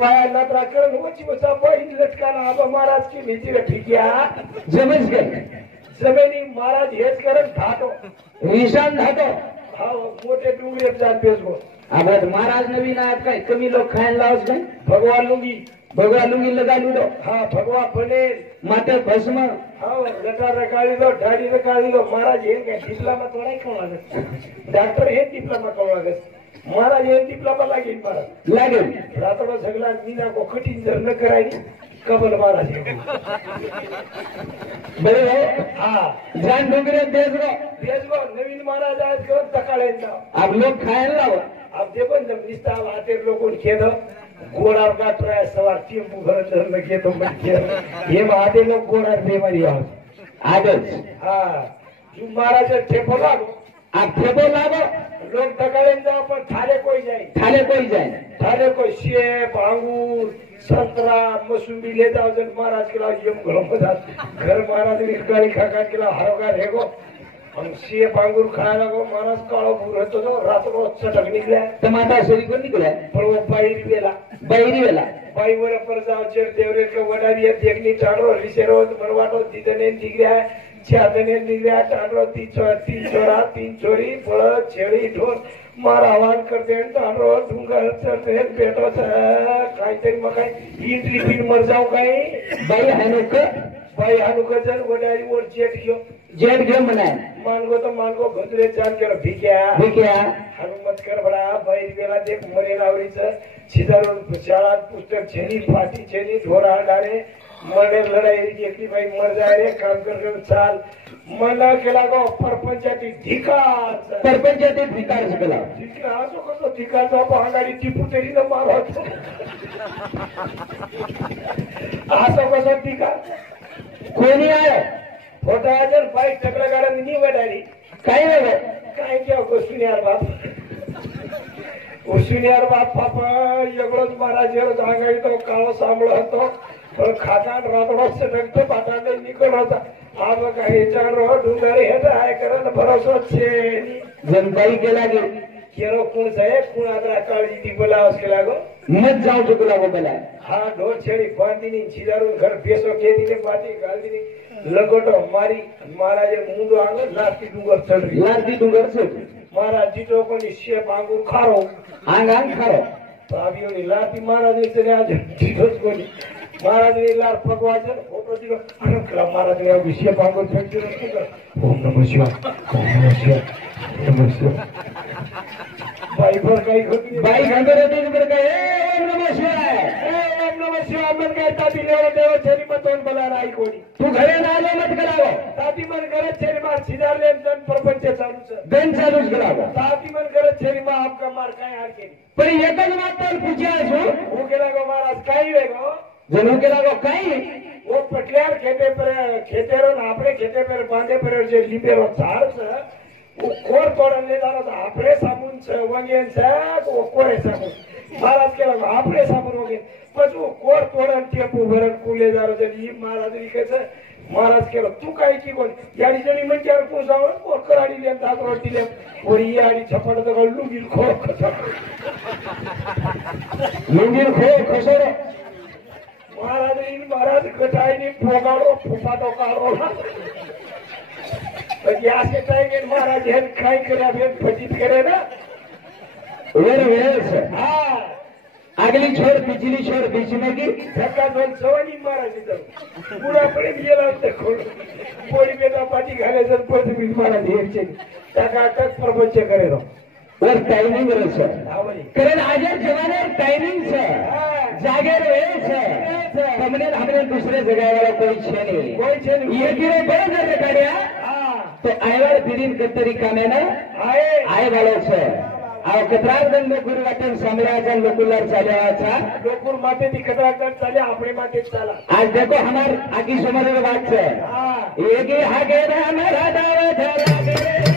पायाला त्राकर नवची बसा पहिली लटकाना आबा महाराज की भीती रठिक्या जमेच गे जमेनी महाराज हेच करत धातो निशान धातो हा मोठे डुंगरे जात बेसगो आबाद महाराज नवीन आत काय कमी लोक खायला लावस काय भगवान लुंगी लुंगी लगा लुडो हा भगवा बनेल माथे भस्म हा लटा रकाळी दो ढाडी रकाळी दो महाराज हे काय डिप्लोमा तोडाय कोण लागत डॉक्टर हे डिप्लोमा कोण लागत महाराज हे डिप्लोमा लागेल महाराज लागेल रात्र सगळा मीना को कठीण जर न करायची कबल महाराज बरे भाऊ हा जान डोंगरे देशगो नवीन महाराज आहेत करून तकाळ्यांचा आप लोग खायला लावा अब देखो जब निस्ता आते लोगों के दो घोड़ा का ट्राय सवार टेम्पू घर धरने के तो बच्चे ये आधे लोग घोड़ा बेमारी आदच हाँ जो महाराज ठेपो लागो आप ठेपो लागो लोग तकाळे जाओ पर थारे कोई जाए थारे कोई सेब अंगूर संतरा मौसमी ले जाओ जन महाराज के लाग यम घरों में घर महाराज ने गाड़ी खा के ला हरोगा रहेगो हम सेब अंगूर खाने लगो महाराज कालो बुर तो रात को चटक निकला टमाटर सरी को निकला पर वो बाईरी वेला बाई वर पर जाओ चेर देवरे के वडारी देखनी टाड़ो रिसेरो मनवाटो दीदने दिगया चादने दिगया टाड़ो ती छोरा तीन छोरी बड़ छेड़ी ढोल मारा आवाज कर दे टाड़ो ढूंगर चढ़ते बेटो काय तरी मकाई इंट्री पिन मर जाओ काय बाई हानुक जन वडारी वर जेठ गयो मनाय मानगो तो मानगो भद्रे जान कर भिक्या हनुमत कर बड़ा बाई वेला देख मरे लावरीच छिदारून शाळा पुस्तक छेनी फाटी छेनी ढोरा डारे मरे लढाई एकली बाई मर जाय रे काम कर चाल मला केला गो परपंचाती धिकार केला असो कसो धिकारचा पहाडारी टिपू तरी न मारत असो कसो धिकार कोणी आहे फोटा जर बाई टकला गाडा नि वडारी काय क्या गोष्टीनियार बाप उशिनियार बाप पापा एवढंच महाराज जागाई तो काळो सांभळ होतो पण खाटान रातडो सटकतो पाटाने निकळ होता आब काही चारो डुंगरे हेट आहे करन भरोसा छे जनताई केला गे केरो कोण जाय कोण आदरा काळजी ती बोलावस केला गो मत जाऊ चुक लागो बेला हा ढोर छेड़ी बांधीनी छिदारून घर बेसो के दिने बाटी गालदीनी लगोटो मारी महाराज मुंडो आंगो लाती डुंगर चढ महाराज जीतो कोणी शेप आंगूर खारो आंगांग खारो भाभीओनी लाती महाराज ने आज जीतोच कोणी महाराज ने लार पगवाजन ओ प्रतिको अनकला महाराज ने विषय आंगूर फेंकतो ओम नमः शिवाय बाई पर काही होती बाई घंटे रे काय ओम नमः शिवाय मन काय ताती लेव देव छेरी मतोन बला राई कोणी तू घरे नालो मत करावो ताती मन करे छेरी मार सिधारले जन प्रपंच चालूच दिन चालूच करावो ताती मन करे छेरी मा आपका मार काय हार केली पण एकच बात तर पूछ्या छो हो गेला गो महाराज काही वेगो जनो केला गो काही वो पटल्यार खेतेरो आपरे खेते पर बांधे पर जे लिपेरो झाड छ वो कोर तोडन ले जानो तो आपरे साबुन छ वंगेन छ वो कोरे साबुन महाराज केला आपरे साबुन वगे पण वो कोर तोडन टेपू भरन कुले जारो जली महाराज लिखेछ महाराज केला तू काय की कोण याडी जणी म्हणजे कोण जाव कोर कराडी ले दात रोटी ले ओरी याडी छपड तो लुंगील खो खसर महाराज कटाईनी फोगाडो फुफाटो काढो यासे टाइम महाराज हे काय करा भेट फजित करे ना वेर हाँ अगली छोर पिछली छोर बीच में की धक्का दोन सवानी महाराज इधर पूरा पड़े गेला देखो पोड़ी बेटा पाटी घाले जर पद भी महाराज हेचे टकाटक प्रपंच करे रो और टाइमिंग रहे सर कारण आजर जमाने टाइमिंग से जागेर वेळ से हमने हमने दूसरे जगह वाला कोई छे नहीं ये गिरे बड़े घर काढ्या तो आयवार दिरीन कतरी कामे ना आय वालो छे आ कतरार दंड गुरु वाटन साम्राज्य लोकुलर चाल्याचा लोकुल माटे ती कतरार चाले आपणे माटे चाला आज देखो हमार आकी समाज में बात छे एक ही हागे ना हमारा दावा धरा गे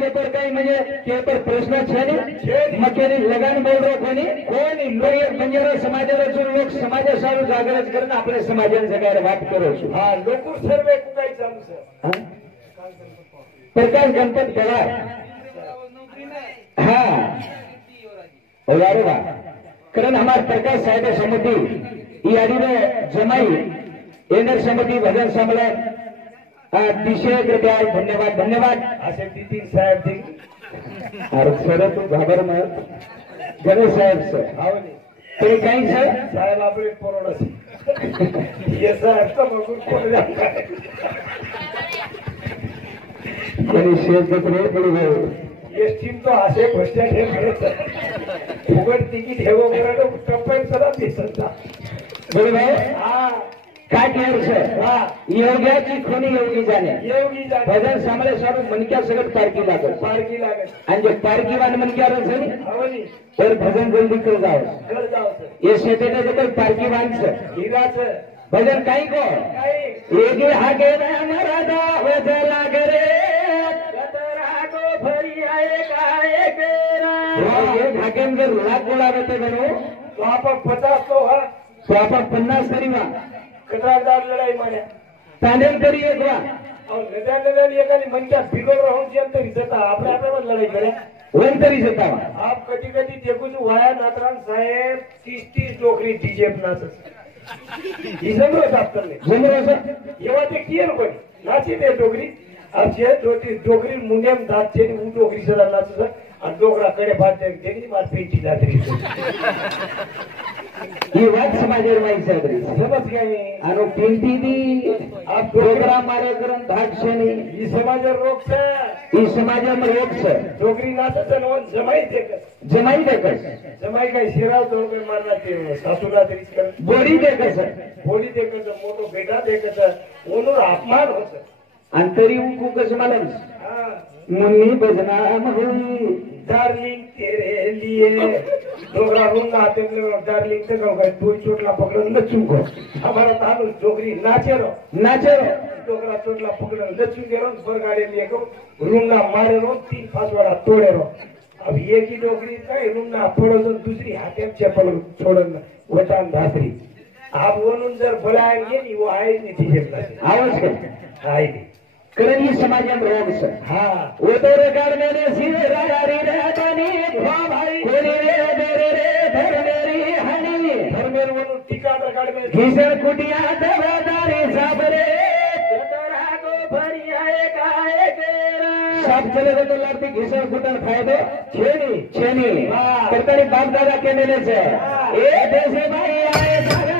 पेपर काही म्हणजे पेपर प्रश्न छे मकेनी लगान बोल रहो कोणी लोक बंजारा समाजाला जो लोक समाजासारू जागृत करून आपल्या समाजाने जगायला वाट करो छो हा लोक सर्वे कुकाई चालू सर प्रकाश गणपत पवार हा अरे वाह कारण हमारे प्रकाश साहेब समिति यारी में जमाई एनर समिति भजन सम्मेलन अतिशय कृपया धन्यवाद धन्यवाद असे नितीन साहेब जी अरे सर तू घाबर मत गणेश साहेब सर आवली ते काही सर साहेब आपले पोरडस ये साहेब तो मगून कोण जाणार गणेश शेख बरे बड़ी हो ये टीम तो असे गोष्टी ठेव फुकट तिकीट ठेवो करा टप्प्यात सदा दिसत बड़े भाई हा काय केलं सर हा योग्याची खोनी योगी जाणे येऊगी जा भजन सांभाळे सारू मनक्या सगळं पारकी लागत पारकी लागत आणि जे पारकी वाले मनक्या रन आवली तर भजन जल्दी कर जाओ घर जाओ सर ये शेतेने जो काही पारकी वांच हिराचं भजन काही को काही एगे हागे मरादा वजला करे गतरागो भरी आहे काय केरा ये भागेन जर लाख बोलावे ते गणो तो आपण 50 तो हा तो आपण 50 तरी वा कत्रारदार लढाई मान्या तांडेल तरी एक वा और नजाने एखादी मनक्या बिगड़ राहून जेम तरी जाता आपल्या आपल्यावर लढाई करे वन तरी जतावा आप कधी कधी देखू जो वाया नातरान साहेब 30 डोकरी डीजे नाचत ही जमरो सापतले जमरो असं येवा ते कियल पण नाची ते डोकरी अब जे डोकरी मुंडेम दात छे उ डोकरी सदा नाचत और डोकरा करे बात देखी मार पेटी लातरी ही वाट समाजेर माई साबरी समज गए आणि पेंटी दी आप प्रोग्राम मारे करून धाकशेनी ही समाजर रोग से ही समाजामध्ये रोग सर डोकरी नाचत नवन जमाई देखत जमाई देखस जमाई काय शिराव तोड के मारना ते सासूला तरी कर बोडी देखस बोली देखत मोठो बेटा देखत ओनो अपमान होत आणि तरी उकू कस मला हां मुन्नी बदनाम हुई डार्लिंग तेरे लिए डोगरा रूंगा आते में डार्लिंग ते गए दो चोटला पकड़ नचू को हमारा तालु डोगरी नाचे डोगरा चोटला पकड़ नचू के रो बरगाड़े लिए को रूंगा मारे रो 3 फासवाड़ा तोड़े रो अब ये की डोगरी का रूंगा पड़ो तो दूसरी हाथे चप्पल छोड़न वतान धात्री आप वोनुन जर बुलाएंगे नहीं वो आए नहीं दीजिए आवाज कर आए नहीं कारण ही समाजात रोग सर हाँ वो तो करने ने सीधे रागारी रहतानी हाँ भाई कोणी रे देरे रे धर मेरी हनी घर में वो टीका रगड़ में घिसर कुटिया देवदारी साबरे गतरा को भरी आए काहे केरा सब चले तो लड़ती घिसर कुटन फायदो छेनी करतानी बाप दादा के नेने से ए देशे भाई आए सारा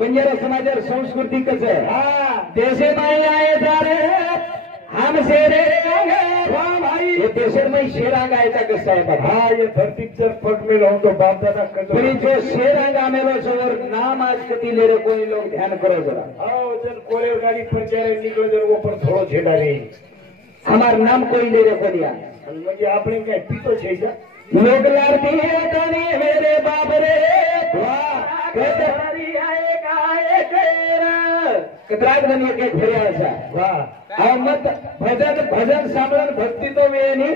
बंजारा समाजार संस्कृती कसं देशे माई आए सारे हम शेरे भाई ये देशे माई शेरांग आयता कसं आहे बघा हाँ ये धरती जर पट में रहूं तो बाप दादा कर दो जो शेरांग आमेलो सवर नाम आज कती ले रे कोई लोग ध्यान करो जरा आओ जन कोरे गाड़ी पर चारे निकलो जर वो पर थोड़ो छेड़ा रे हमार नाम कोई ले रे कोनिया म्हणजे આપણે કઈ પીતો છે જા लोग लारती है तनी मेरे बाप रे वाह कतरी आए काए केरा कतराग धनी के फेरे आसा वाह आ मत भजन सामरण भक्ति तो वेनी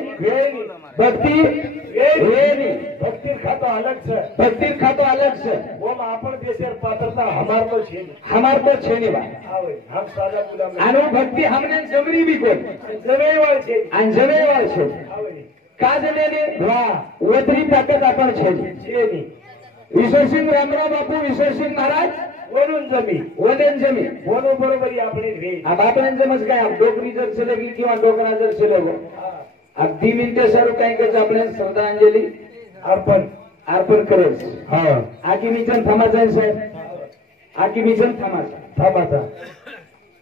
भक्ति वेनी ભક્તિ ખાતો અલગ છે भक्ति खातो अलग से वो आपण देशर पात्र था हमार तो छे हमार तो छे नहीं बा आवे हम सादा गुलाम आनो भक्ति हमने जमरी भी कोई जमेवाळ छे आणि जमेवाळ छे आवे का जमेने वाह वतरी ताकद आपण छे नी ईश्वरसिंग रामराव बापू ईश्वरसिंग महाराज वरून जमी वदन जमी वनो बरोबर આપણે રે अब आपण जमस काय डोकरी जर चलेगी किंवा डोकरा जर चलेगो अब 2 मिनिटे सर काय के आपण श्रद्धांजली अर्पण करेल हा आकी मिशन थांबायचं साहेब आकी मिशन थांबायचा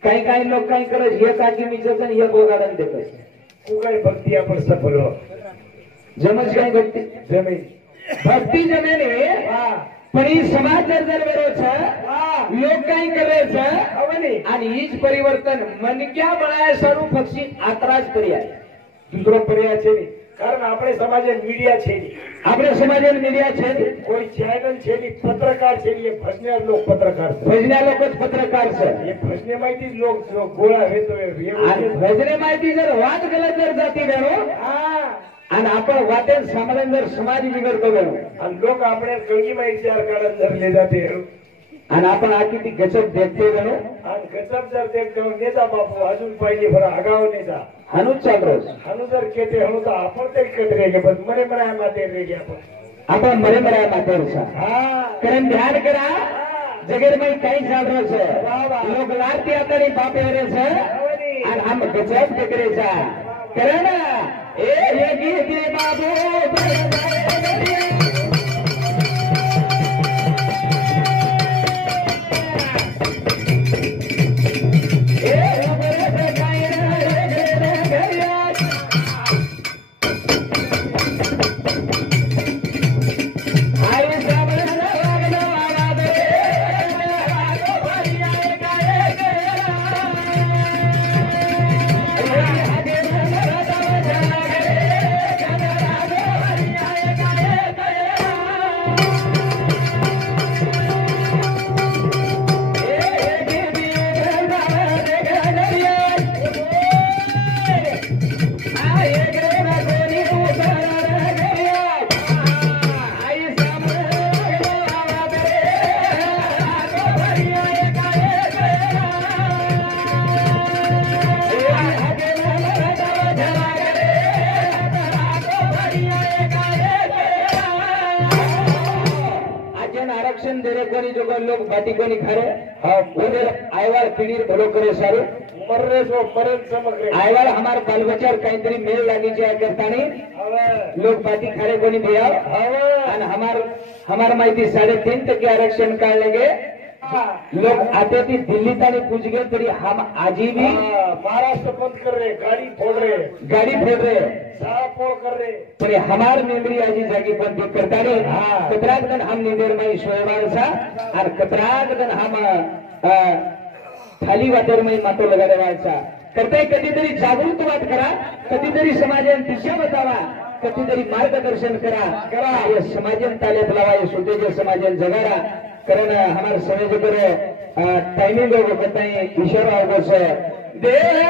काही काही लोक काय करत हे आकी मिशन आणि हे गोगाडन देतात तू काय भक्ती आपण सफल हो जमच काय भक्ती जमे भक्ती जमेने पण ही समाज जर वेळो छ लोक काय करायचं आणि हीच परिवर्तन मनक्या बनाय सर्व पक्षी आत्राज पर्याय दुसरो पर्याय છે નહીં કારણ આપણે સમાજે મીડિયા છે નહીં આપણે સમાજે મીડિયા છે કોઈ ચેનલ છે નહીં પત્રકાર છે નહીં ભજના લોક પત્રકાર છે ભજના लोक पत्रकार છે એ ભજને માહિતી લોક જો ગોળા हेतो भजने माहिती जर वाद गलत जर जाती गणो आणि आपण वाटेल समाधान जर समाज बिघडतो गणो आणि लोक આપણે ગળગીમાં વિચાર કાઢન જર ले जाते आणि आपण आकी ती गचप देखते गणो आणि गचप जर देखतो नेता बापू अजून पाहिजे बरं आगाव नेता हनुच चाल रोज हनु जर केते हनु तर आपण ते कत रेगे बस मरे मराय माते रेगे आपण मरे मराय माते हा कारण ध्यान करा जगेर में काही चाल रोज लोक लारती आता नी बाप एवरे छ आणि हम गचप देखरे छ करे ना ए गीती बाबू आरक्षण दे कोणी जो लोग बाटी कोणी खारे उधर आयवाल पीढ़ी भलो करे सारू मर्रे सो मरन समग्रे आयवाल हमार बाल बच्चा काहीतरी मेल लागी जाय करतानी लोग बाटी खारे कोणी दिया आणि हमार माहिती 3.5% आरक्षण काढलेगे लोग आते थी दिल्ली तानी पूछ गए तरी हम आजी भी महाराष्ट्र बंद कर रहे गाड़ी फोड़ रहे सारा फोड़ कर रहे पर हमार मेमरी आजी जागी बंद करता रे कतराक दिन हम निंदेर में सोयवार सा और कतराक दिन हम थाली वाटर में मातो लगा देवायचा करताय कधीतरी जागृतवाद करा कधीतरी समाजाने दिशा बतावा कधीतरी मार्गदर्शन करा या समाजन तालेत लावा या सुतेजे समाजन जगारा कारण हमारे समझ करो टाइमिंग लोग बताई ईश्वर आओ से दे रे